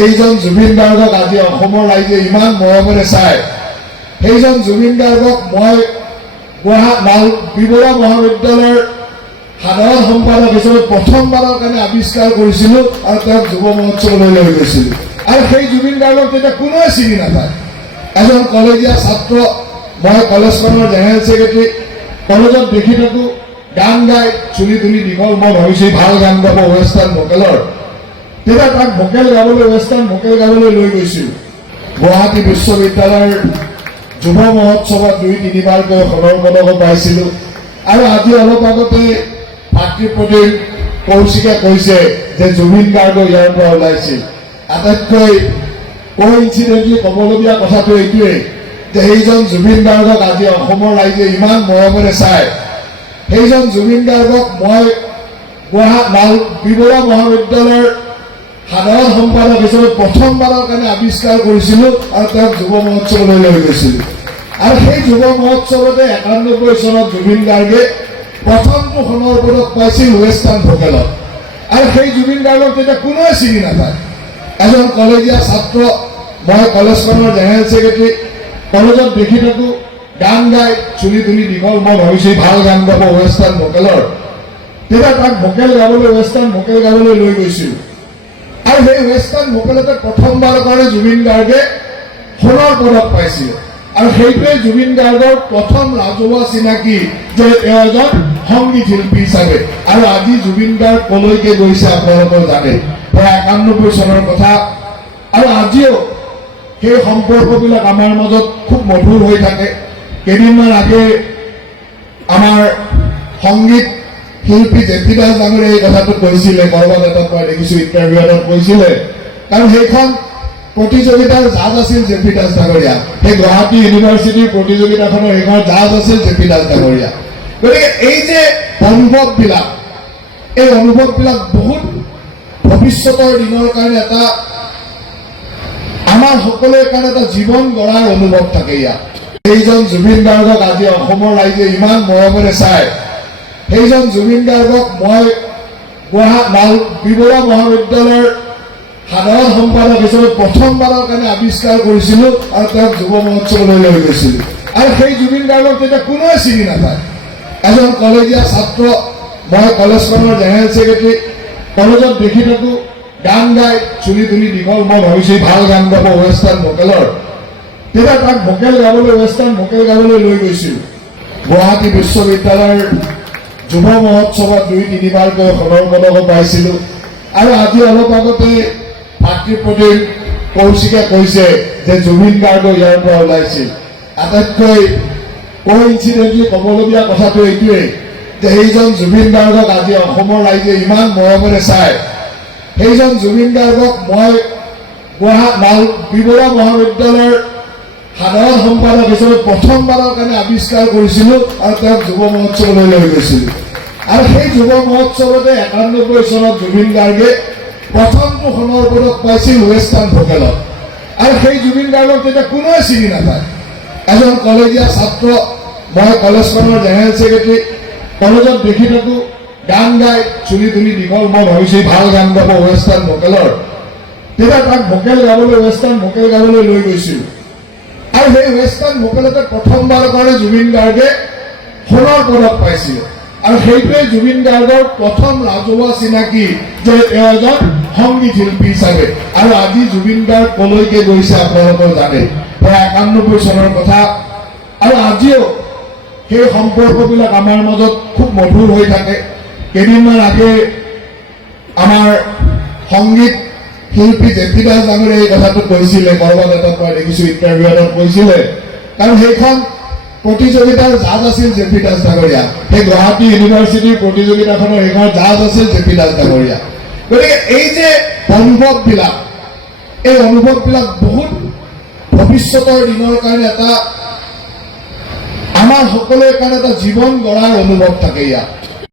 সেইজন জুবিন গাৰ্গক আজি অসমৰ ৰাইজে ইমান মৰমেৰে চায়। সেইজন জুবিন গাৰ্গক মই বিবৰা মহাবিদ্যালয়ৰ সাধাৰণ সম্পাদক হিচাপে প্ৰথমবাৰৰ কাৰণে আৱিষ্কাৰ কৰিছিলোঁ আৰু তেওঁক যুৱ মহোৎসৱলৈ লৈ গৈছিলোঁ। আৰু সেই জুবিন গাৰ্গক তেতিয়া কোনোৱে চিনি নাপায়। এজন কলেজীয়া ছাত্ৰ, মই কলেজখনৰ জেনেৰেল ছেক্ৰেটাৰী, কলেজত দেখি থাকোঁ গান গাই চুলি তুলি দীঘল, মই ভাবিছোঁ ভাল গান গাব ৱেষ্টাৰ্ণ ভোকেলৰ। তেতিয়া তাক ভোকেল গাবলৈ, ৱেষ্টাৰ্ণ ভোকেল গাবলৈ লৈ গৈছিলোঁ। গুৱাহাটী বিশ্ববিদ্যালয়ৰ যুৱ মহোৎসৱত ২-৩বাৰকৈ সোণৰ পদক পাইছিলোঁ। আৰু আজি অলপ আগতে ভাতৃপ্ৰতিম কৌশিকে কৈছে যে জুবিন গাৰ্গ ইয়াৰ পৰা ওলাইছিল। আটাইতকৈ কোইনচিডেণ্টলি ক'বলগীয়া কথাটো এইটোৱেই যে সেইজন জুবিন গাৰ্গক আজি অসমৰ ৰাইজে ইমান মৰমেৰে চায়। সেইজন জুবিন গাৰ্গক মই বিবৰা মহাবিদ্যালয়ৰ সাধাৰণ সম্পাদক হিচাপে প্ৰথমবাৰৰ কাৰণে আৱিষ্কাৰ কৰিছিলোঁ আৰু তেওঁক যুৱ মহোৎসৱলৈ লৈ গৈছিলোঁ। আৰু সেই যুৱ মহোৎসৱতে ৯১ চনত জুবিন গাৰ্গে প্ৰথমটো সোণৰ পদক পাইছিল ৱেষ্টাৰ্ণ ভোকেলত। আৰু সেই জুবিন গাৰ্গক তেতিয়া কোনোৱে চিনি নাপায়। এজন কলেজীয়া ছাত্ৰ, মই কলেজখনৰ জেনেৰেল ছেক্ৰেটাৰী, কলেজত দেখি থাকোঁ গান গাই চুলি তুলি দীঘল, মই ভাবিছোঁ ভাল গান গাব ৱেষ্টাৰ্ণ ভোকেলৰ। তেতিয়া তাক ভোকেল গাবলৈ, ৱেষ্টাৰ্ণ ভোকেল গাবলৈ লৈ গৈছিলোঁ। আৰু সেই ৱেষ্টাৰ্ণ ভোকেলতে প্ৰথমবাৰৰ কাৰণে জুবিন গাৰ্গে সোণৰ পদক পাইছিল। আৰু সেইটোৱে জুবিন গাৰ্গৰ প্ৰথম ৰাজহুৱা চিনাকি যে তেওঁ এজন সংগীত শিল্পী হিচাপে। আৰু আজি জুবিন গাৰ্গ কলৈকে গৈছে আপোনালোকে জানে, প্ৰায় ৯১ চনৰ কথা। আৰু আজিও সেই সম্পৰ্কবিলাক আমাৰ মাজত খুব মধুৰ হৈ থাকে। কেইদিনমান আগে আমাৰ সংগীত শিল্পী জেপি দাস ডাঙৰীয়াই এই কথাটো কৈছিলে, ক'ৰবাত এটাত মই দেখিছোঁ ইণ্টাৰভিউ এটাত কৈছিলে। কাৰণ সেইখন প্ৰতিযোগিতাৰ জাজ আছিল জেপি দাস ডাঙৰীয়া। সেই গুৱাহাটী ইউনিভাৰ্চিটিৰ প্ৰতিযোগিতাখনৰ সেইখন জাজ আছিল জেপি দাস ডাঙৰীয়া। গতিকে এই যে অনুভৱবিলাক, এই অনুভৱবিলাক বহুত ভৱিষ্যতৰ দিনৰ কাৰণে এটা আমাৰ সকলোৰে কাৰণে এটা জীৱন গঢ়াৰ অনুভৱ থাকে ইয়াত। সেইজন জুবিন গাৰ্গক আজি অসমৰ ৰাইজে ইমান মৰমেৰে চায়। সেইজন জুবিন গাৰ্গক মই বিবৰা মহাবিদ্যালয়ৰ সাধাৰণ সম্পাদক হিচাপে প্ৰথমবাৰৰ কাৰণে আৱিষ্কাৰ কৰিছিলোঁ আৰু তেওঁক যুৱ মহোৎসৱলৈ লৈ গৈছিলোঁ। আৰু সেই জুবিন গাৰ্গক তেতিয়া কোনোৱে চিনি নাপায়। এজন কলেজীয়া ছাত্ৰ, মই কলেজখনৰ জেনেৰেল ছেক্ৰেটাৰী, কলেজত দেখি থাকোঁ গান গাই চুলি তুলি দীঘল, মই ভাবিছোঁ ভাল গান গাব ৱেষ্টাৰ্ণ ভোকেলৰ। তেতিয়া তাক ভোকেল গাবলৈ, ৱেষ্টাৰ্ণ ভোকেল গাবলৈ লৈ গৈছিলোঁ। গুৱাহাটী বিশ্ববিদ্যালয়ৰ যুৱ মহোৎসৱত ২-৩বাৰকৈ সোণৰ পদক পাইছিলোঁ। আৰু আজি অলপ আগতে ভাতৃপ্ৰতিম কৌশিকে কৈছে যে জুবিন গাৰ্গ ইয়াৰ পৰা ওলাইছিল। আটাইতকৈ কোইনচিডেণ্টলি ক'বলগীয়া কথাটো এইটোৱেই যে সেইজন জুবিন গাৰ্গক আজি অসমৰ ৰাইজে ইমান মৰমেৰে চায়। সেইজন জুবিন গাৰ্গক মই বিবৰা মহাবিদ্যালয়ৰ সাধাৰণ সম্পাদক হিচাপে প্ৰথমবাৰৰ কাৰণে আৱিষ্কাৰ কৰিছিলোঁ আৰু তেওঁক যুৱ মহোৎসৱলৈ লৈ গৈছিলোঁ। আৰু সেই যুৱ মহোৎসৱতে ৯১ চনত জুবিন গাৰ্গে প্ৰথমটো সোণৰ পদক পাইছিল ৱেষ্টাৰ্ণ ভোকেলত। আৰু সেই জুবিন গাৰ্গক তেতিয়া কোনোৱে চিনি নাপায়। এজন কলেজীয়া ছাত্ৰ, মই কলেজখনৰ জেনেৰেল ছেক্ৰেটাৰী, কলেজত দেখি থাকোঁ গান গাই চুলি তুলি দীঘল, মই ভাবিছোঁ ভাল গান গাব ৱেষ্টাৰ্ণ ভোকেলৰ। তেতিয়া তাক ভোকেল গাবলৈ, ৱেষ্টাৰ্ণ ভোকেল গাবলৈ লৈ গৈছিলোঁ। আৰু সেই ৱেষ্টাৰ্ণ ভোকেলতে প্ৰথমবাৰৰ কাৰণে জুবিন গাৰ্গে সোণৰ পদক পাইছিল। আৰু সেইটোৱে জুবিন গাৰ্গৰ প্ৰথম ৰাজহুৱা চিনাকি যে তেওঁ এজন সংগীত শিল্পী হিচাপে। আৰু আজি জুবিন গাৰ্গ কলৈকে গৈছে আপোনালোকে জানে, প্ৰায় ৯১ চনৰ কথা। আৰু আজিও সেই সম্পৰ্কবিলাক আমাৰ মাজত খুব মধুৰ হৈ থাকে। কেইদিনমান আগে আমাৰ সংগীত শিল্পী জেপি দাস ডাঙৰীয়াই এই কথাটো কৈছিলে, ক'ৰবাত এটাত মই দেখিছোঁ ইণ্টাৰভিউ এটাত কৈছিলে। কাৰণ সেইখন প্ৰতিযোগিতাৰ জাজ আছিল জেপি দাস ডাঙৰীয়া। সেই গুৱাহাটী ইউনিভাৰ্চিটিৰ প্ৰতিযোগিতাখনৰ সেইখন জাজ আছিল জেপি দাস ডাঙৰীয়া। গতিকে এই যে অনুভৱবিলাক, এই অনুভৱবিলাক বহুত ভৱিষ্যতৰ দিনৰ কাৰণে এটা আমাৰ সকলোৰে কাৰণে এটা জীৱন গঢ়াৰ অনুভৱ থাকে ইয়াত।